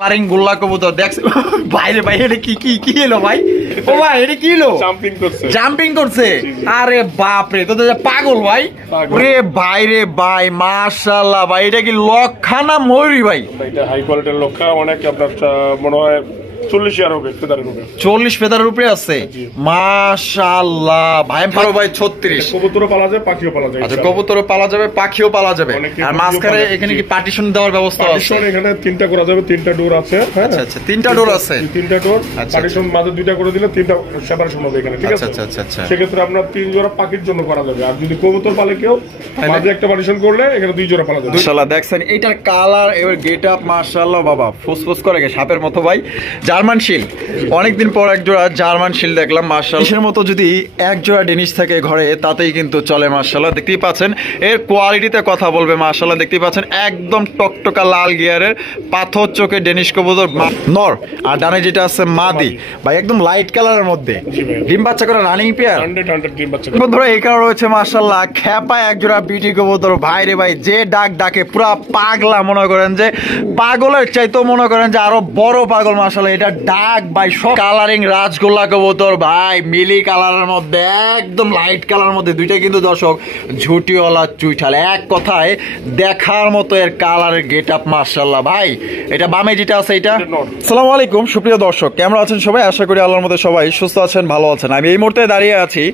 Colouring গোল্লা কবুতর দেখছ বাইরে ভাই এটা কি কি কি হলো ভাই? ও ভাই এটা কি হলো? জাম্পিং করছে। আরে বাপ রে, তো পাগল ভাই। ওরে ভাই রে ভাই, মাশাআল্লাহ ভাই, এটা কি লক্ষা না ময়ূরী ভাই? এটা হাই কোয়ালিটির লক্ষা, অনেক আপনার মনে হয় 40 ফেদারের উপরে আছে। মাশাআল্লাহ ভাই, ভালো ভাই। 36 কবুতরও পালা যায়, পাখিও পালা যায়। আচ্ছা, কবুতরও পালা যাবে, পাখিও পালা যাবে। আর মাঝখানে এখানে কি পার্টিশন দেওয়ার ব্যবস্থা আছে? পার্টিশন এখানে 3টা করা যাবে, 3টা ডোর আছে। আচ্ছা আচ্ছা, 3টা ডোর আছে, 3টা ডোর। পার্টিশন মাঝে 2টা করে দিলে 3টা সেপারেশন হবে এখানে, ঠিক আছে? আচ্ছা আচ্ছা আচ্ছা। সেক্ষেত্রে আপনার 3 জোড়া পাখির জন্য করা যাবে। আর যদি কবুতর পালে কেউ, মাঝে একটা পার্টিশন করলে এখানে 2 জোড়া পালা যাবে। মাশাআল্লাহ দেখছেন এটার কালার এর গেটআপ, মাশাআল্লাহ বাবা, ফুসফুস করে সাপের মতো ভাই। জার্মান শিল, অনেকদিন পর এক জোড়া জার্মান শিল দেখলাম। মাশাআল্লাহ, এর মতো যদি এক জোড়া ডেনিশ থাকে ঘরে তাতেই কিন্তু চলে। মাশাআল্লাহ দেখতেই পাচ্ছেন এর কোয়ালিটিতে কথা বলবে। মাশাআল্লাহ দেখতেই পাচ্ছেন একদম টকটকা লাল গিয়ারের পাথর চোখে ডেনিশ কবুতর নর। আর ডানে যেটা আছে মাদি ভাই, একদম লাইট কালারের মধ্যে ডিম বাচ্চা করে রানিং পেয়ার 100 ডিম বাচ্চা কবুতর। এখানে রয়েছে মাশাআল্লাহ খেপা এক জোড়া বিটি কবুতর। ভাই রে ভাই, যে ডাক ডাকে পুরা পাগলা, মনে করেন যে পাগলের চাইতো মনে করেন যে আরো বড় পাগল। মাশাআল্লাহ এটা ডাক ভাই, সব কালারিং রাজগোল্লা কবুতর ভাই, মিলি কালারের মধ্যে, একদম লাইট কালারের মধ্যে। দুইটা কিন্তু দর্শক ঝুটিওয়ালা চুইঠাল, এক কথায় দেখার মতো এর কালারের গেট আপ। মাশাআল্লাহ ভাই, এটা বামে যেটা আছে এটা। আসসালামু আলাইকুম সুপ্রিয় দর্শক, কেমন আছেন সবাই? আশা করি আল্লাহর মধ্যে সবাই সুস্থ আছেন, ভালো আছেন। আমি এই মুহূর্তে দাঁড়িয়ে আছি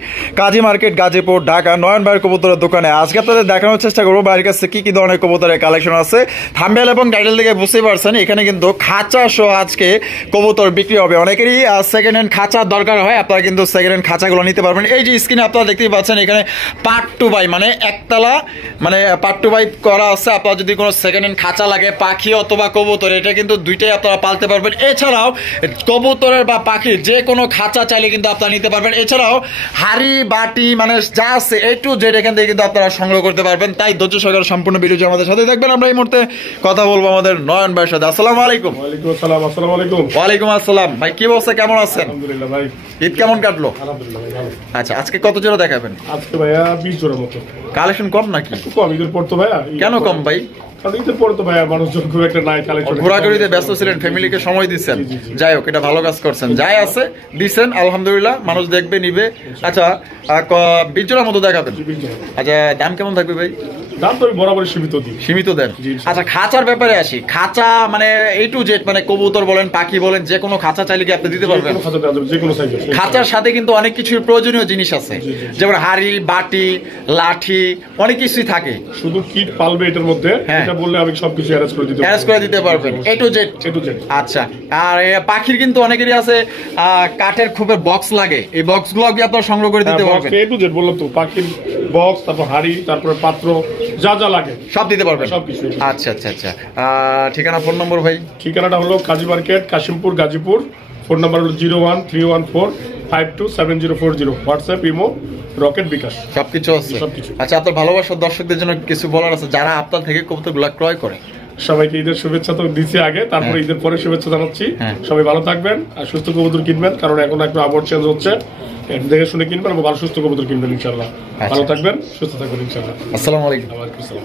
কাজী মার্কেট, গাজীপুর, ঢাকা, নয়ন ভাইয়ের কবুতরের দোকানে। আজকে আপনাদের দেখানোর চেষ্টা করবো ভাইয়ের কাছে কি কি ধরনের কবুতরের কালেকশন আছে। থাম্বনেল এবং টাইটেল থেকে বুঝতেই পারছেন এখানে কিন্তু খাঁচা সহ আজকে কবুতর বিক্রি হবে। অনেকেরই সেকেন্ড হ্যান্ড খাঁচা দরকার হয়, আপনারা কিন্তু সেকেন্ড হ্যান্ড খাঁচাগুলো নিতে পারবেন। এই যে স্ক্রিনে আপনারা দেখতেই পাচ্ছেন এখানে পার্ট টু বাই, মানে একতলা, মানে পার্ট টু বাই করা আছে। আপনার যদি কোনো সেকেন্ড হ্যান্ড খাঁচা লাগে পাখি অথবা কবুতর, এটা কিন্তু দুইটাই আপনারা পালতে পারবেন। এছাড়াও কবুতরের বা পাখির যে কোনো খাঁচা চাইলে কিন্তু আপনারা নিতে পারবেন। এছাড়াও হাড়ি বাটি মানে যা আছে A to Z এখান থেকে কিন্তু আপনারা সংগ্রহ করতে পারবেন। তাই ধৈর্য সহকারে সম্পূর্ণ ভিডিওটি আমাদের সাথে দেখবেন। আমরা এই মুহূর্তে কথা বলবো আমাদের নয়ন ভাইয়ের সাথে। আসসালামু আলাইকুম। ওয়ালাইকুম আসসালাম। আসসালামু আলাইকুম। ওয়ালাইকুম আসসালাম ভাই, কি অবস্থা, কেমন আছেন? আলহামদুলিল্লাহ ভাই। ঈদ কেমন কাটলো? আলহামদুলিল্লাহ ভাই ভালো। আচ্ছা, আজকে কত জোড়া দেখাবেন? আজকে ভাইয়া 20 জোড়ার মতো। কালেকশন কম নাকি? কম, ঈদের পর তো ভাইয়া। কেন কম ভাই? ঈদের পর তো ভাইয়া মানুষজন খুব একটা নাই কালেকশন। ঘোরাঘুরিতে ব্যস্ত ছিলেন, ফ্যামিলিকে সময় দিচ্ছেন। যাই হোক, এটা ভালো কাজ করছেন। যাই আছে দিচ্ছেন, আলহামদুলিল্লাহ, মানুষ দেখবে নিবে। আচ্ছা, 20 জোড়ার মতো দেখাবেন। আচ্ছা, দাম কেমন থাকবে ভাই? দাম তো আমি বরাবর সীমিত দেন। আচ্ছা, খাঁচার ব্যাপারে আসি। খাঁচা মানে A to Z, মানে কবুতর বলেন পাখি বলেন, যে কোনো খাঁচা চাইলে কি আপনি দিতে পারবেন? খাঁচার সাথে কিন্তু অনেক কিছুর প্রয়োজনীয় জিনিস আছে, যেমন হাড়ি বাটি লাঠি অনেক কিছুই থাকে। শুধু কিট পালবে এটার মধ্যে, এটা বললে আমি সবকিছু অ্যারেঞ্জ করে দিতে পারবেন A to Z। আচ্ছা, আর পাখির কিন্তু অনেকেরই আছে কাঠের খুবের বক্স লাগে, এই বক্সগুলো কি আপনারা সংগ্রহ করে দিতে পারবেন? A to Z বললাম তো, পাখির বক্স, তারপর হাড়ি, তারপর পাত্র, যা যা লাগে সব দিতে পারবেন, সবকিছু। আচ্ছা আচ্ছা আচ্ছা, ঠিকানা, ফোন নম্বর ভাই? ঠিকানাটা হলো Kazi market, Kashimpur, Gazipur. Phone number হলো 01314527040। হোয়াটসঅ্যাপ, ইমো, রকেট, বিকাশ, সবকিছু আছে। আচ্ছা, আপনার ভালোবাসার দর্শকদের জন্য কিছু বলার আছে যারা আপনার থেকে কবুতরগুলো ক্রয় করে? সবাইকে ঈদের শুভেচ্ছা তো দিচ্ছি আগে, তারপরে ঈদের পরে শুভেচ্ছা জানাচ্ছি। সবাই ভালো থাকবেন আর সুস্থ কবুতর কিনবেন, কারণ এখন একটু আবহাওয়া চেঞ্জ হচ্ছে, দেখে শুনে কিনবেন এবং ভালো সুস্থ কবুতর কিনবেন ইনশাআল্লাহ। ভালো থাকবেন, সুস্থ থাকবেন ইনশাআল্লাহ। আসসালামু আলাইকুম।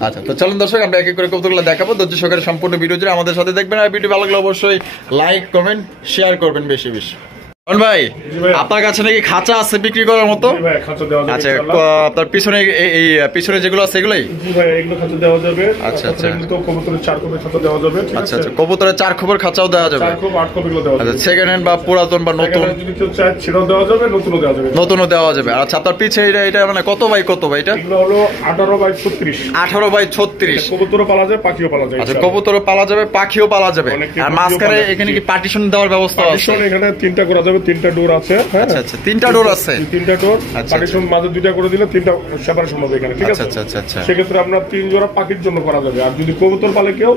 আচ্ছা, তো চলুন দর্শক, আমরা এক এক করে কবুতরগুলো দেখাবো। ধৈর্য সহকারে সম্পূর্ণ ভিডিও জুড়ে আমাদের সাথে দেখবেন। আর ভিডিও ভালো লাগলে অবশ্যই লাইক কমেন্ট শেয়ার করবেন বেশি বেশি। ভাই, আপনার কাছে নাকি খাঁচা আছে বিক্রি করার মতো? আচ্ছা, আপনার পিছনে এই পিছনে যেগুলো আছে এগুলাই? আচ্ছা আচ্ছা, কবুতরের 4 খোপের খাঁচা দেওয়া যাবে। আচ্ছা আচ্ছা, কবুতরের 4 খোপের খাঁচাও দেওয়া যাবে? 4 খোপ 8 খোপগুলো দেওয়া যাবে। আচ্ছা, সেকেন্ড হ্যান্ড বা পুরাতন বা নতুন যদি কেউ চায় সেটাও দেওয়া যাবে, নতুনও দেওয়া যাবে। নতুনও দেওয়া যাবে। আচ্ছা, আপনার পিছে এটা মানে কত বাই কত ভাই? এটা হলো 18/36। 18/36। কবুতরও পালা যায়, পাখিও পালা যায়। আচ্ছা, কবুতরও পালা যাবে, পাখিও পালা যাবে। আর মাঝখানে এখানে কি পার্টিশন দেওয়ার ব্যবস্থা আছে? এখানে 3টা করা যাবে, 3টা ডোর আছে। আচ্ছা আচ্ছা, 3টা ডোর আছে, 3টা ডোর। পার্টিশন মাঝে 2টা করে দিলে 3টা সেপারেশন হবে এখানে, ঠিক আছে? আচ্ছা আচ্ছা আচ্ছা। সেক্ষেত্রে আপনার 3 জোড়া পাখির জন্য করা যাবে। আর যদি কবুতর পালে কেউ,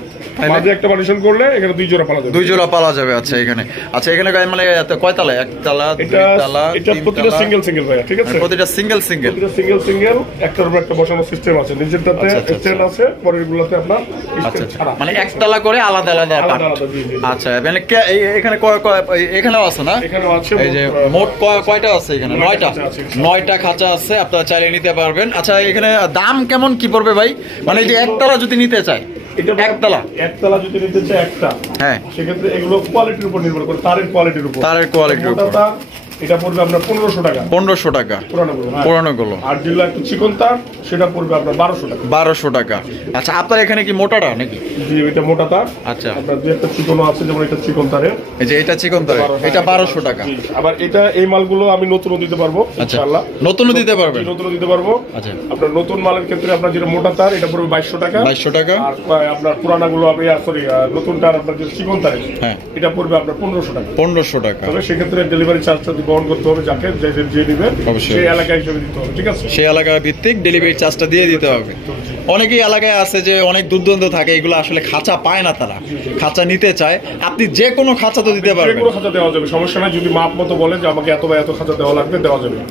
মাঝে একটা পার্টিশন করলে এখানে 2 জোড়া পালা যাবে। 2 জোড়া পালা যাবে। আচ্ছা, এখানে আচ্ছা, এখানে মানে কয়তলা? একতলা, দুইতলা? এটা প্রতিটা সিঙ্গেল ভাইয়া, ঠিক আছে? প্রতিটা সিঙ্গেল একটার উপর একটা বসানোর সিস্টেম আছে। নিচেরটাতে স্ট্যান্ড আছে, পরের গুলোতে আপনার স্ট্যান্ড ছাড়া, মানে একতলা করে আলাদা আলাদা। আচ্ছা, মানে এখানে এখানেও আছে না? এখানেও আছে। এই যে মোট কয়টা আছে এখানে? 9টা খাঁচা আছে, আপনারা চাইলে নিতে পারবেন। আচ্ছা, এখানে দাম কেমন কি পড়বে ভাই? মানে এই যে একতলা যদি নিতে চায় এটা একতলা যদি নিতে চাই একটা, হ্যাঁ, সেক্ষেত্রে এগুলো কোয়ালিটির উপর নির্ভর করে, তারের কোয়ালিটির উপর। উপর এটা পড়বে আপনার 1500 টাকা। 1500 টাকা পুরানো গুলো। আর যেগুলো একটু চিকন তার সেটা পড়বে আপনার 1200 টাকা। 1200 টাকা। আচ্ছা, আপনার এখানে কি মোটাটা নাকি? জি, এটা মোটা তার। আচ্ছা, আপনার দুই একটা চিকনও আছে, যেমন এটা চিকন তারের, এই যে এটা চিকন তারের, এটা 1200 টাকা। আবার এটা এই মালগুলো আমি নতুনও দিতে পারবো ইনশাআল্লাহ। নতুনও দিতে পারবেন? নতুনও দিতে পারবো। আচ্ছা, আপনার নতুন মালের ক্ষেত্রে আপনার যেটা মোটা তার এটা পড়বে 2200 টাকা। 2200 টাকা। আর আপনার পুরানাগুলো আপনি সরি নতুনটার আপনার যে চিকন তারের, হ্যাঁ, এটা পড়বে আপনার 1500 টাকা। 1500 টাকা। তবে সেক্ষেত্রে ডেলিভারি চার্জটা বহন করতে হবে, যাকে যে নিবে সেই এলাকা হিসেবে দিতে হবে, ঠিক আছে? সেই এলাকা ভিত্তিক ডেলিভারি চার্জটা দিয়ে দিতে হবে। অনেকেই এলাকায় আছে যে অনেক দূর থাকে, এগুলো আসলে খাঁচা পায় না, তারা খাঁচা নিতে চায়। আপনি যে কোনো খাঁচা তো দিতে পারবেন, যে কোনো খাঁচা দেওয়া যাবে, সমস্যা নাই। যদি মাপ মতো বলে যে আমাকে এত বা এত খাঁচা দেওয়া লাগবে,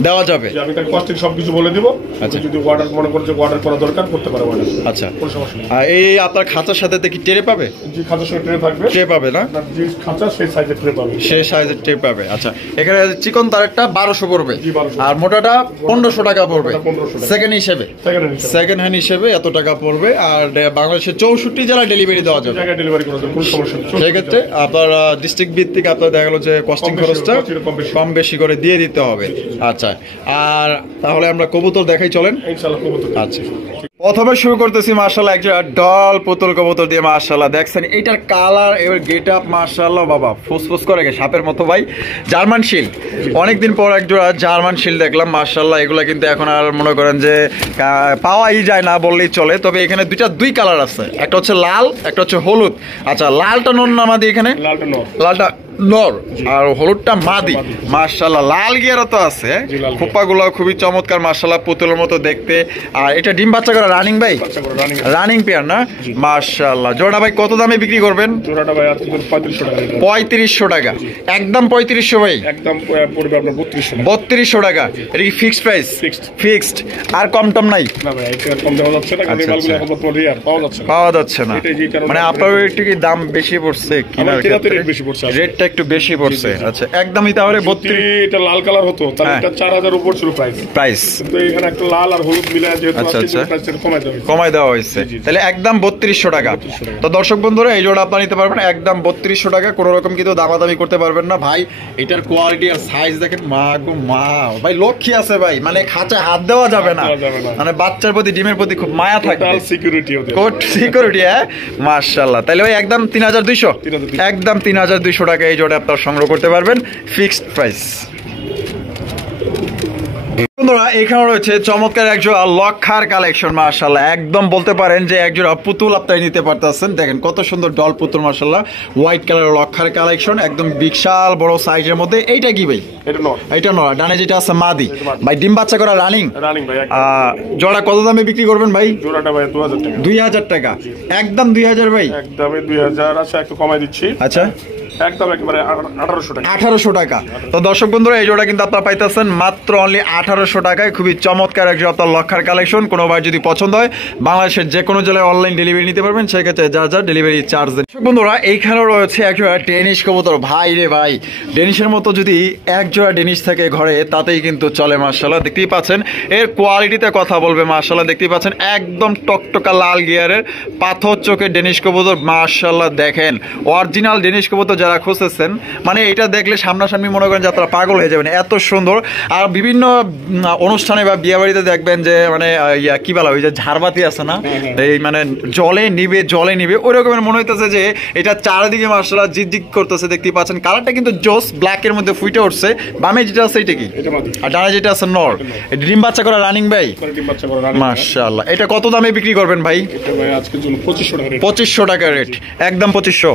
দেওয়া যাবে। আমি তাকে কস্টিং সবকিছু বলে দিব। আচ্ছা, যদি অর্ডার মনে করে যে অর্ডার করা দরকার, করতে পারে অর্ডার। আচ্ছা, কোনো সমস্যা নেই। আর এই আপনার খাঁচার সাথে কি ট্রে পাবে? জি, খাঁচার সাথে ট্রে থাকবে। ট্রে পাবে না? যে খাঁচা সেই সাইজের ট্রে পাবে, সেই সাইজের ট্রে পাবে। আচ্ছা, এখানে চিকন তারেরটা 1200 পড়বে, জি 1200, আর মোটাটা 1500 টাকা পড়বে 1500 টাকা সেকেন্ড হিসেবে, সেকেন্ড হ্যান্ড হিসেবে এত টাকা পড়বে। আর বাংলাদেশের 64 জেলায় ডেলিভারি দেওয়া যাবে, জায়গায় ডেলিভারি করা যাবে, কোনো সমস্যা নেই। সেক্ষেত্রে আপনার ডিস্ট্রিক্ট ভিত্তিক আপনার দেখা গেল যে কস্টিং খরচটা কম বেশি করে দিয়ে দিতে হবে। আচ্ছা, আর তাহলে আমরা কবুতর দেখাই, চলেন ইনশাআল্লাহ কবুতর। আচ্ছা, প্রথমে শুরু করতেছি মাশাআল্লাহ একটা ডল পুতুল কবুতর দিয়ে। মাশাআল্লাহ দেখছেন এটার কালার, এবার গেট আপ, মাশাআল্লাহ বাবা ফুসফুস করে সাপের মতো ভাই। জার্মান শিল, অনেকদিন পর এক জোড়া জার্মান শিল দেখলাম মাশাআল্লাহ। এগুলা কিন্তু এখন আর মনে করেন যে পাওয়াই যায় না বললেই চলে। তবে এখানে দুই কালার আছে, একটা হচ্ছে লাল, একটা হচ্ছে হলুদ। আচ্ছা, লালটা নর না মাদি? এখানে লালটা নর আর হলুদটা মাদি। মাশাআল্লাহ লাল গিয়ারও তো আছে, খোপাগুলো খুবই চমৎকার মাশাআল্লাহ, পুতুলের মতো দেখতে। আর এটা ডিম বাচ্চা করা রানিং ভাই, রানিং পেয়ার না? মাশাআল্লাহ। জোড়া ভাই কত দামে বিক্রি করবেন? জোড়াটা ভাই আজকে 3500 টাকা। 3500 টাকা একদম? 3500 ভাই? একদম পড়বে আপনার 3200 টাকা। 3200 টাকা। এটা কি ফিক্সড প্রাইস? ফিক্সড, আর কম টম নাই? না ভাই, এটা কম দেওয়া যাচ্ছে না, কারণ এই মালগুলো এখন বর্তমানে রিয়ার পাওয়া যাচ্ছে না। মানে আপনার একটু কি দাম বেশি পড়ছে কিনা? রেট বেশি পড়ছে, রেটটা একটু বেশি পড়ছে। আচ্ছা, একদমই তাহলে 32। এটা লাল কালার হতো তাহলে এটা 4000 উপর ছিল প্রাইস, কিন্তু এখানে একটা লাল আর হলুদ মিলায় যেহেতু প্রাইসটা কমাই দেওয়া হয়েছে, তাহলে একদম 3200 টাকা। তো দর্শক বন্ধুরা, এই জোড়া আপনারা নিতে পারবেন একদম 3200 টাকা, কোনো রকম কিন্তু দামাদামি করতে পারবেন না ভাই। এটার কোয়ালিটি আর সাইজ দেখেন, মা গো মা ভাই, লক্ষ্মী আছে ভাই, মানে খাঁচা হাত দেওয়া যাবে না, মানে বাচ্চার প্রতি ডিমের প্রতি খুব মায়া থাকে, সিকিউরিটি। হ্যাঁ মাশাআল্লাহ। তাহলে ভাই একদম 3200, একদম 3200 টাকা এই জোড়া আপনারা সংগ্রহ করতে পারবেন, ফিক্সড প্রাইস। বন্ধুরা, এখানে রয়েছে চমৎকার একজোড়া লক্ষার কালেকশন মাশাআল্লাহ। একদম বলতে পারেন যে একজোড়া পুতুল আপনারা নিতে পারতেছেন। দেখেন কত সুন্দর ডল পুতুল মাশাআল্লাহ, হোয়াইট কালার লক্ষার কালেকশন, একদম বিশাল বড় সাইজের মধ্যে। এইটা কি ভাই? এটা নর, ডানে যেটা আছে মাদি ভাই, ডিম বাচ্চা করা রানিং ভাই। জোড়া কত দামে বিক্রি করবেন ভাই? জোড়াটা ভাই 2000 টাকা। 2000 টাকা একদম? 2000 ভাই? একদমই 2000। আচ্ছা, একটু কমাই দিচ্ছি। আচ্ছা, একদম একেবারে 1800 টাকা। 1800 টাকা। তো দর্শক বন্ধুরা, এই জোড়া কিন্তু আপনারা পাইতেছেন মাত্র অনলি 1800 টাকায়। খুবই চমৎকার একজন আপনার লক্ষার কালেকশন। কোনো ভাই যদি পছন্দ হয়, বাংলাদেশের যে কোনো জেলায় অনলাইন ডেলিভারি নিতে পারবেন, সেক্ষেত্রে যা ডেলিভারি চার্জ দেন। বন্ধুরা, এইখানেও রয়েছে একজোড়া ডেনিশ কবুতর। ভাই রে ভাই, ডেনিশের মতো যদি একজোড়া ডেনিশ থাকে ঘরে, তাতেই কিন্তু চলে মাশাআল্লাহ। দেখতেই পাচ্ছেন এর কোয়ালিটিতে কথা বলবে মাশাআল্লাহ। দেখতেই পাচ্ছেন একদম টকটকা লাল গিয়ারের পাথর চোখের ডেনিশ কবুতর মাশাআল্লাহ। দেখেন অরিজিনাল ডেনিশ কবুতর যারা খুঁজতেছেন, মানে এটা দেখলে সামনাসামনি মনে করেন যাত্রা পাগল হয়ে যাবেন, এত সুন্দর। আর বিভিন্ন অনুষ্ঠানে বা বিয়ে বাড়িতে দেখবেন যে মানে কি বলা, ওই যে ঝাড়বাতি আছে না, এই মানে জলে নিবে ওই রকমের মনে হইতেছে যে এটা চারিদিকে মাশাআল্লাহ জিগজিগ করতেছে। দেখতেই পাচ্ছেন কালারটা কিন্তু জোস ব্ল্যাকের মধ্যে ফুটে উঠছে। বামে যেটা আছে এটা কি? আর ডানে যেটা আছে নর। ডিম বাচ্চা করা রানিং ভাই, মাশাআল্লাহ। এটা কত দামে বিক্রি করবেন ভাই? এটা ভাই আজকের জন্য 2500 টাকা রেট, একদম 2500।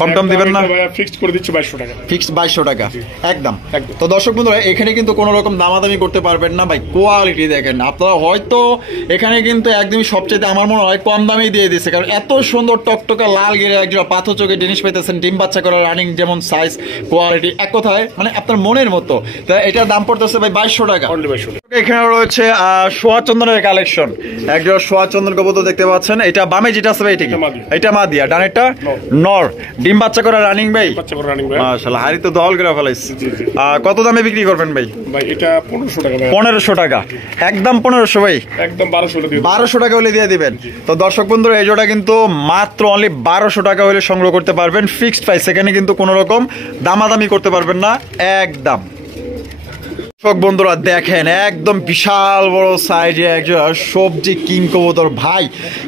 কম টম দিবেন না? ফিক্সড করে দিচ্ছি 2200 টাকা। ফিক্সড 2200 টাকা একদম। তো দর্শক বন্ধুরা, এখানে কিন্তু কোনো রকম দামাদামি করতে পারবেন না ভাই। কোয়ালিটি দেখেন আপনারা, হয়তো এখানে কিন্তু একদমই সবচেয়ে আমার মনে হয় কম দামেই দিয়ে দিচ্ছে, কারণ এত সুন্দর টকটকা লাল গিরে একজন পাথর চোখে জিনিস পাইতেছেন। ডিম বাচ্চা করা রানিং, যেমন সাইজ কোয়ালিটি এক কথায় মানে আপনার মনের মতো। তা এটার দাম পড়তেছে ভাই 2200 টাকা। এখানে রয়েছে সোয়া চন্দনের কালেকশন। একজন সোয়া চন্দন কবুতর দেখতে পাচ্ছেন। এটা বামে যেটা আছে ভাই, এটা কি? এটা মাদি। আর ডানেরটা নর। ডিম বাচ্চা করা রানিং ভাই, বাচ্চা করে রানিং ভাই মাশাআল্লাহ, হাড়ি তো দহল করে ফেলাইছে। জি জি। কত দামে বিক্রি করবেন ভাই? ভাই এটা 1500 টাকা ভাই। 1500 টাকা, একদম 1500 ভাই, একদম 1200 দিয়ে 1200 টাকা হলে দিয়ে দিবেন। তো দর্শক বন্ধুরা এই জোড়া কিন্তু মাত্র অনলি 1200 টাকা হলে সংগ্রহ করতে পারবেন, ফিক্সড প্রাইস, এখানে কিন্তু কোনো রকম দামাদামি করতে পারবেন না, একদম। দর্শক বন্ধুরা দেখেন একদম বিশাল বড় সাইজে একজোড়া সবজি কিং কবুতর ভাই,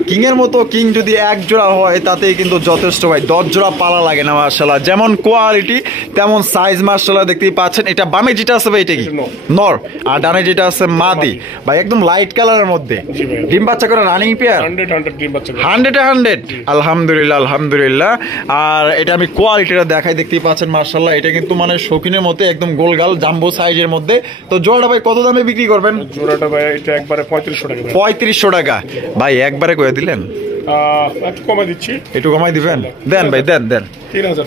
কিং এর মতো কিং যদি এক জোড়া হয় তাতেই কিন্তু যথেষ্ট ভাই, 10 জোড়া পালা লাগে না মাশাআল্লাহ, যেমন কোয়ালিটি তেমন সাইজ মাশাআল্লাহ দেখতেই পাচ্ছেন। এটা বামে যেটা আছে ভাই এটা কি নর, আর ডানে যেটা আছে মাদি ভাই, একদম লাইট কালারের মধ্যে ডিম বাচ্চা করে রানিং পেয়ার, 100 ডিম বাচ্চা 100 আলহামদুলিল্লাহ আলহামদুলিল্লাহ। আর এটা আমি কোয়ালিটিটা দেখাই, দেখতেই পাচ্ছেন মাশাআল্লাহ, এটা কিন্তু মানে শৌখিনের মতো একদম গোলগাল জাম্বো সাইজের মধ্যে। তো জোড়াটা ভাই কত দামে বিক্রি করবেন? জোড়াটা ভাই এটা একবারে 3500 টাকা। 3500 টাকা ভাই, একবারে কয়ে দিলেন, একটু কমাই দিচ্ছি। একটু কমাই দিবেন, দেন ভাই দেন দেন।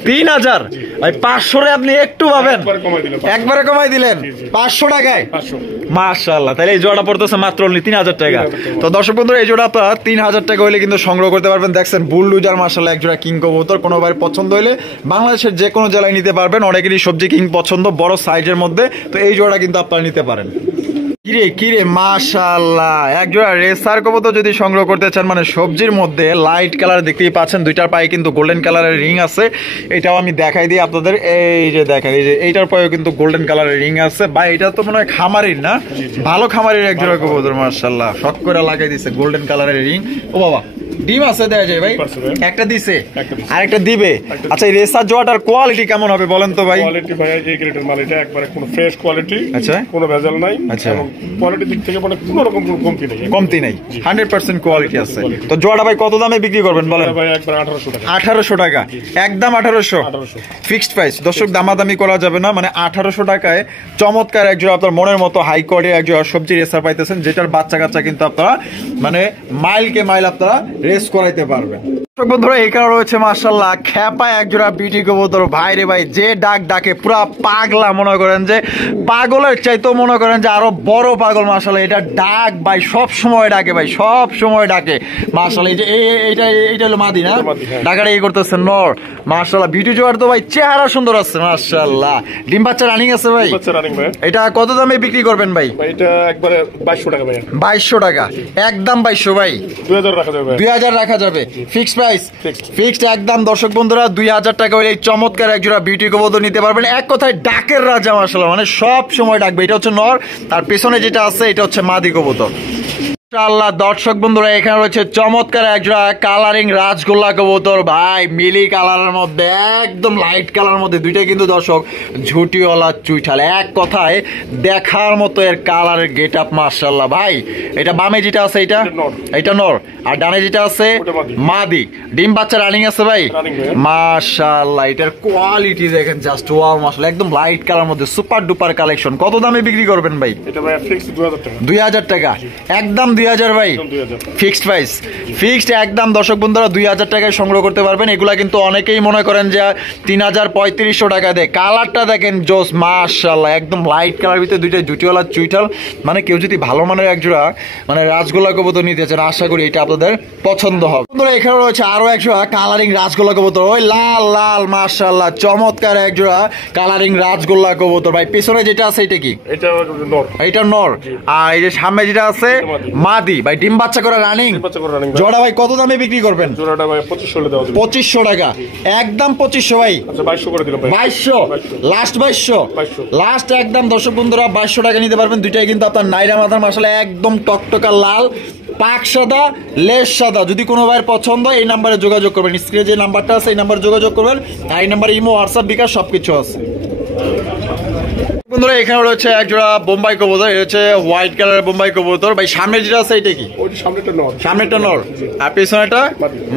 3000 ভাই 500 রে আপনি একটু পাবেন, একবারে কমাই দিলেন 500 টাকায়, 500 মাশাআল্লাহ। তাহলে এই জোড়া পড়তেছে মাত্র অনলি 3000 টাকা। তো দর্শক বন্ধুরা এই জোড়া আপনারা 3000 টাকা হলে কিন্তু সংগ্রহ করতে পারবেন। দেখছেন বুল লুজার মাশাআল্লাহ এক জোড়া কিং কবুতর, কোনো ভাই পছন্দ হলে বাংলাদেশের যে কোনো জেলায় নিতে পারবেন, অনেকেরই সবজি কিং পছন্দ বড় সাইজের মধ্যে, তো এই জোড়া কিন্তু আপনারা নিতে পারেন। কিরে মাশাআল্লাহ এক জোড়া রেসার কবুতর যদি সংগ্রহ করতে চান, মানে সবজির মধ্যে লাইট কালার দেখতেই পাচ্ছেন, দুইটার পায়ে কিন্তু গোল্ডেন কালারের রিং আছে, এটাও আমি দেখাই দিই আপনাদের, এই যে দেখেন এই যে এইটার পায়েও কিন্তু গোল্ডেন কালারের রিং আছে ভাই, এটা তো মনে হয় খামারির না, ভালো খামারির এক জোড়া কবুতর মাশাআল্লাহ, শখ করে লাগাই দিছে গোল্ডেন কালারের রিং। ও বাবা ডিম আছে দেয়া যায় ভাই, একটা দিছে আরেকটা দিবে। আচ্ছা এই রেসার জোয়াটার কোয়ালিটি কেমন হবে বলেন তো ভাই? কোয়ালিটি ভাই এই গ্রেডের মাল, এটা একবারে কোনো ফ্রেশ কোয়ালিটি, আচ্ছা কোনো ভেজাল নাই, আচ্ছা এবং কোয়ালিটির দিক থেকে মানে কোনো রকম কোনো কমতি নাই, 100% কোয়ালিটি আছে। তো জোয়াটা ভাই কত দামে বিক্রি করবেন বলেন? ভাই একবারে 1800 টাকা। 1800 টাকা, একদম 1800 ফিক্সড প্রাইস। দর্শক দামাদামি করা যাবে না, মানে 1800 টাকায় চমৎকার এক জোড়া আপনার মনের মতো হাই কোয়ালিটির এক জোড়া সবজি রেসার পাইতেছেন, যেটার বাচ্চা কাচ্চা কিন্তু আপনারা মানে মাইলকে মাইল আপনারা রেস করাইতে পারবেন। বন্ধুরা এখানে রয়েছে মাশাআল্লাহ খ্যাপা এক জোড়া বিটি কবুতর ভাই রে ভাই, যে ডাক ডাকে পুরা পাগলা, মনে করেন যে পাগলের চাইতো মনে করেন যে আরো বড় পাগল মাশাআল্লাহ, এটা ডাক ভাই সব সময় ডাকে ভাই, সব সময় ডাকে মাশাআল্লাহ। এই যে এইটা হলো মাদি না, ডাকাটা এই করতেছে নর মাশাআল্লাহ। বিটি জোয়ার তো ভাই চেহারা সুন্দর আছে মাশাআল্লাহ, ডিম বাচ্চা রানিং আছে ভাই, এটা কত দামে বিক্রি করবেন ভাই? এটা একবারে 2200 টাকা ভাই। 2200 টাকা, একদম 2200 ভাই, 2000 রাখা যাবে, 2000 রাখা যাবে, ফিক্সড ফিক্সড একদম। দর্শক বন্ধুরা 2000 টাকা হলে এই চমৎকার এক জোড়া বিউটি কবুতর নিতে পারবেন। এক কথায় ডাকের রাজা মাশাআল্লাহ, মানে সব সময় ডাকবে। এটা হচ্ছে নর, তার পেছনে যেটা আছে এটা হচ্ছে মাদি কবুতর। মাশাআল্লাহ দর্শক বন্ধুরা এখানে রয়েছে চমৎকার এক জোড়া কালারিং রাজগোল্লা কবুতর ভাই, মিলি কালারের মধ্যে একদম লাইট কালারের মধ্যে, দুইটাই কিন্তু দর্শক ঝুটিওয়ালা চুইঠাল, এক কথায় দেখার মতো এর কালারের গেট আপ মাশাআল্লাহ ভাই। এটা বামে যেটা আছে এটা নর, আর ডানে যেটা আছে মাদি, ডিম বাচ্চা রানিং আছে ভাই মাশাআল্লাহ। এটার কোয়ালিটি দেখেন জাস্ট ওয়াও মাশাআল্লাহ, একদম লাইট কালার মধ্যে সুপার ডুপার কালেকশন। কত দামে বিক্রি করবেন ভাই? এটা ভাই ফিক্সড 2000 টাকা। 2000 টাকা, একদম 2000 ভাই, ফিক্সড প্রাইস, ফিক্সড একদম। দর্শক বন্ধুরা 2000 টাকায় সংগ্রহ করতে পারবেন। এগুলা কিন্তু অনেকেই মনে করেন যে 3000 3500 টাকা দেয়। কালারটা দেখেন জোস মাশাআল্লাহ, একদম লাইট কালার ভিতরে দুইটা জুটিওয়ালা চুইঠাল, মানে কেউ যদি ভালো মানের এক জোড়া মানে রাজগোল্লা কবুতর নিতে চান আশা করি এটা আপনাদের পছন্দ হবে। বন্ধুরা এখানে রয়েছে আরো এক জোড়া কালারিং রাজগোল্লা কবুতর, ওই লাল লাল মাশাআল্লাহ চমৎকার এক জোড়া কালারিং রাজগোল্লা কবুতর ভাই। পিছনে যেটা আছে এটা কি? এটা নর, আর এই যে সামনে যেটা আছে মাদি ভাই, ডিম বাচ্চা করে রানিং। জোড়া ভাই কত দামে বিক্রি করবেন? জোড়াটা ভাই 2500 টাকা। 2500 টাকা, একদম 2500 ভাই। আচ্ছা 2200 করে দিলাম ভাই। 2200 লাস্ট, 2200 লাস্ট একদম। দর্শক বন্ধুরা 2200 টাকা নিতে পারবেন। দুইটাই কিন্তু আপনার নাইরা মাথার মাশাআল্লাহ একদম টকটকা লাল, পাক সাদা, লেস সাদা। যদি কোনো ভাইয়ের পছন্দ এই নাম্বারে যোগাযোগ করবেন, স্ক্রিনে যে নাম্বারটা আছে এই নাম্বারে যোগাযোগ করবেন, আর এই নাম্বারে ইমো হোয়াটসঅ্যাপ বিকাশ সবকিছু আছে। বন্ধুরা এখানে রয়েছে এক জোড়া বোম্বাই কবুতর, এটা হচ্ছে হোয়াইট কালারের বোম্বাই কবুতর ভাই। সামনে যেটা আছে এটা কি? সামনেটা নর, আর পেছনেটা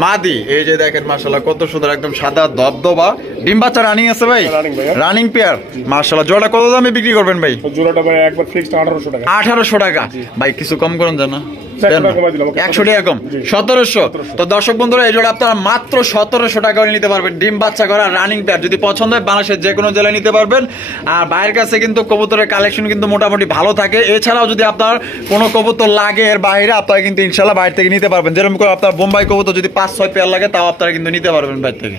মাদি। এই যে দেখেন মাশাআল্লাহ কত সুন্দর, একদম সাদা ধবধবা, ডিম বাচ্চা রানিং আছে ভাই, রানিং পেয়ার মাশাআল্লাহ। জোড়া কত দামে বিক্রি করবেন ভাই? জোড়াটা ভাই একবার ফিক্সড 1800 টাকা। 1800 টাকা ভাই, কিছু কম করুন জানা 100 টাকা কম, 1700। তো দর্শক বন্ধুরা এই জোড়া আপনারা মাত্র 1700 টাকা নিতে পারবেন, ডিম বাচ্চা করা রানিং পেয়ার। যদি পছন্দ হয় বাংলাদেশের যে কোনো জেলায় নিতে পারবেন। আর বাইরের কাছে কিন্তু কবুতরের কালেকশন কিন্তু মোটামুটি ভালো থাকে। এছাড়াও যদি আপনার কোনো কবুতর লাগে এর বাইরে, আপনারা কিন্তু ইনশাল্লাহ বাইরে থেকে নিতে পারবেন। যেরকম করে আপনার বোম্বাই কবুতর যদি 5-6 পেয়ার লাগে তাও আপনারা কিন্তু নিতে পারবেন বাইরে থেকে।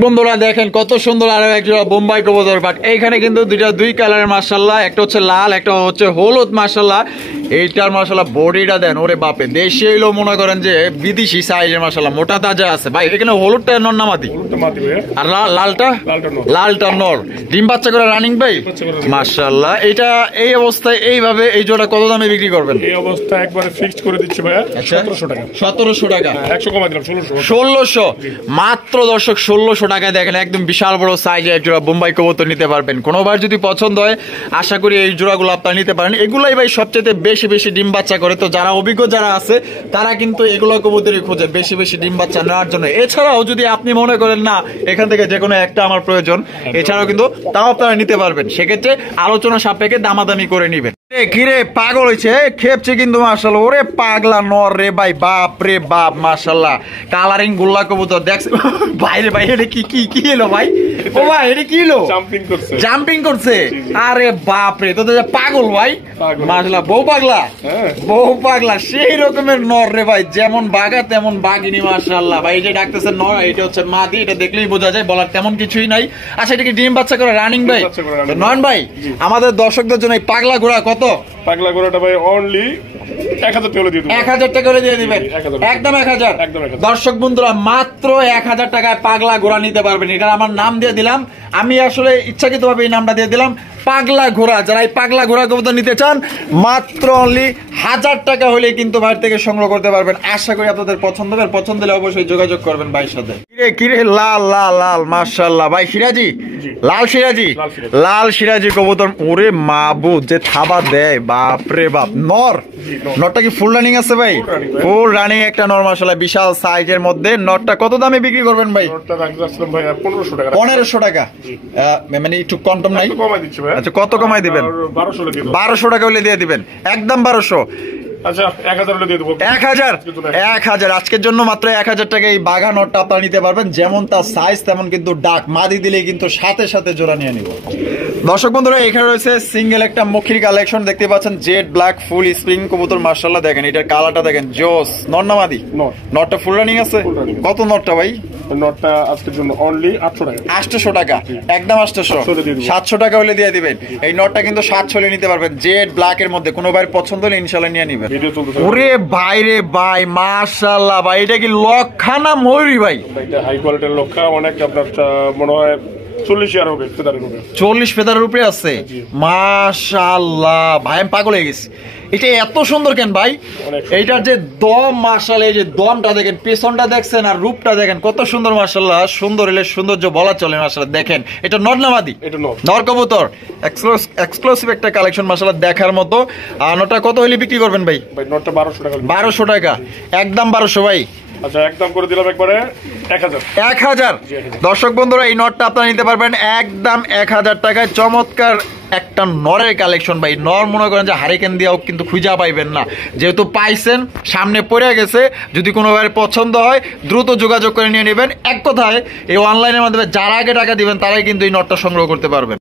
বন্ধুরা দেখেন কত সুন্দর আরো একজোড়া বোম্বাই কবুতর বাট এইখানে কিন্তু দুই কালারের মাশাআল্লাহ, একটা হচ্ছে লাল, একটা হচ্ছে হলুদ মাশাআল্লাহ। এইটার মাশাআল্লাহ বডিটা দেন ওরে বাপে, দেশি হইলো মনে করেন যে বিদেশি সাইজের মাশাআল্লাহ, মোটা তাজা আছে ভাই। এখানে হলুদটা নর না মাদি? আর লালটা নর। ডিম বাচ্চা করে রানিং ভাই মাশাআল্লাহ। এটা এই অবস্থায় এইভাবে এই জোড়া কত দামে বিক্রি করবেন? এই অবস্থা একবারে ফিক্সড করে দিচ্ছি ভাইয়া 1700 টাকা। 1700 টাকা, 100 কমাই দিলাম 1600। 1600 মাত্র দর্শক, 1600 টাকায় দেখেন একদম বিশাল বড় সাইজের এক জোড়া বোম্বাই কবুতর নিতে পারবেন। কোনোবার যদি পছন্দ হয় আশা করি এই জোড়াগুলো আপনারা নিতে পারেন। এগুলাই ভাই সবচেয়ে বেশি বেশি ডিম বাচ্চা করে, তো যারা অভিজ্ঞ যারা আছে তারা কিন্তু এগুলো কবুতরই খোঁজে বেশি বেশি ডিম বাচ্চা নেওয়ার জন্য। এছাড়াও যদি আপনি মনে করেন না এখান থেকে যে কোনো একটা আমার প্রয়োজন, এছাড়াও কিন্তু তাও আপনারা নিতে পারবেন। সেক্ষেত্রে আলোচনা সাপেক্ষে দামাদামি করে নিবেন। কিরে পাগল হয়েছে খেপছে কিন্তু মাশাআল্লাহ, ওরে পাগলা নর রে ভাই, বাপ রে বাপ মাশাআল্লাহ। কালারিং গোল্লা কবুতর দেখছ বাইরে ভাই, এটা কি এলো ভাই? ও ভাই এটা কি এলো? জাম্পিং করছে। আরে বাপ রে, তো পাগল ভাই মাশাআল্লাহ। বউ পাগলা সেই রকমের নর রে ভাই, যেমন বাঘা তেমন বাঘিনী মাশাআল্লাহ ভাই। এই যে ডাকতেছে নর, এটা হচ্ছে মাদি, এটা দেখলেই বোঝা যায়, বলার তেমন কিছুই নাই। আচ্ছা এটা কি ডিম বাচ্চা করে রানিং ভাই? নয়ন ভাই আমাদের দর্শকদের জন্য এই পাগলা ঘোড়া কত? পাগলা ঘোড়াটা ভাই অনলি 1000 টাকা দিয়ে দিবেন। 1000 টাকা করে দিয়ে দিবেন, একদম 1000। দর্শক বন্ধুরা মাত্র 1000 টাকায় পাগলা ঘোড়া নিতে পারবেন। এটা আমার নাম দিয়ে দিলাম, আমি আসলে ইচ্ছাকৃতভাবে এই নামটা দিয়ে দিলাম পাগলা ঘোড়া। যারা এই পাগলা ঘোড়া কবুতর নিতে চান মাত্র অনলি 1000 টাকা হলে কিন্তু ভাই থেকে সংগ্রহ করতে পারবেন। আশা করি আপনাদের পছন্দ হবে, পছন্দ হলে অবশ্যই যোগাযোগ করবেন ভাইয়ের সাথে। কিরে লাল লাল লাল মাশাআল্লাহ ভাই, সিরাজি লাল সিরাজি কবুতর। ওরে মাবুদ যে থাবা দেয়, বাপ রে বাপ। নরটা কি ফুল রানিং আছে ভাই? ফুল রানিং একটা নর মাশাআল্লাহ, বিশাল সাইজের মধ্যে। নরটা কত দামে বিক্রি করবেন ভাই? নরটা রাখছিলাম ভাই 1500 টাকা। 1500 টাকা মানে একটু কম নাই? কমাই দিচ্ছি ভাই। আচ্ছা কত কমাই দিবেন? 1200 টাকা হলে দিয়ে দিবেন, একদম 1200। আচ্ছা 1000 হলে দিয়ে দেব। 1000 আজকের জন্য মাত্র 1000 টাকা এই বাঘা নটটা আপনারা নিতে পারবেন। যেমন তার সাইজ তেমন কিন্তু ডাক, মাদি দিলে কিন্তু সাথে সাথে জোড়া নিয়ে নিব। দর্শক বন্ধুরা এখানে রয়েছে সিঙ্গেল একটা মুখির কালেকশন, দেখতে পাচ্ছেন জেড ব্ল্যাক ফুল স্প্রিং কবুতর মাশাআল্লাহ। দেখেন এটার কালারটা দেখেন জোস। নর না মাদি? নটটা ফুল রানিং আছে। কত নটটা ভাই? নটটা আজকের জন্য অনলি 800 টাকা। 800 টাকা, একদম 800। 700 টাকা হলে দিয়ে দিবেন। এই নটটা কিন্তু 700 হলে নিতে পারবেন, জেড ব্ল্যাক এর মধ্যে। কোনো ভাই পছন্দ হলে ইনশাআল্লাহ নিয়ে নেবেন। ওরে ভাই রে ভাই মাশাআল্লাহ ভাই, এটা কি লক্ষা না ময়ূরী ভাই? এটা হাই কোয়ালিটির লক্ষা, অনেক আপনার মনে হয় 40 ফেদারের উপরে আছে মাশাআল্লাহ ভাই। আমি পাগল হয়ে গেছি, এটা এত সুন্দর কেন ভাই? এইটার যে দম মাশাআল্লাহ, এই যে দমটা দেখেন, পেছনটা দেখছেন আর রূপটা দেখেন কত সুন্দর মাশাআল্লাহ। সুন্দর হলে সৌন্দর্য বলা চলে মাশাআল্লাহ। দেখেন এটা নর না মাদি? এটা নর কবুতর, এক্সক্লুসিভ একটা কালেকশন মাশাআল্লাহ, দেখার মতো। আর নটা কত হলে বিক্রি করবেন ভাই? ভাই নটটা 1200 টাকা। 1200 টাকা, একদম 1200 ভাই। আচ্ছা একদম করে দিলাম একবারে 1000। দর্শক বন্ধুরা এই নটটা আপনারা নিতে পারবেন একদম 1000 টাকায়। চমৎকার একটা নরের কালেকশন ভাই। নর মনে করেন যে হারিকেন দিয়েও কিন্তু খুঁজা পাইবেন না, যেহেতু পাইছেন সামনে পড়ে গেছে। যদি কোনোভাবে পছন্দ হয় দ্রুত যোগাযোগ করে নিয়ে নেবেন। এক কথায় এই অনলাইনের মাধ্যমে যারা আগে টাকা দিবেন তারাই কিন্তু এই নটটা সংগ্রহ করতে পারবেন।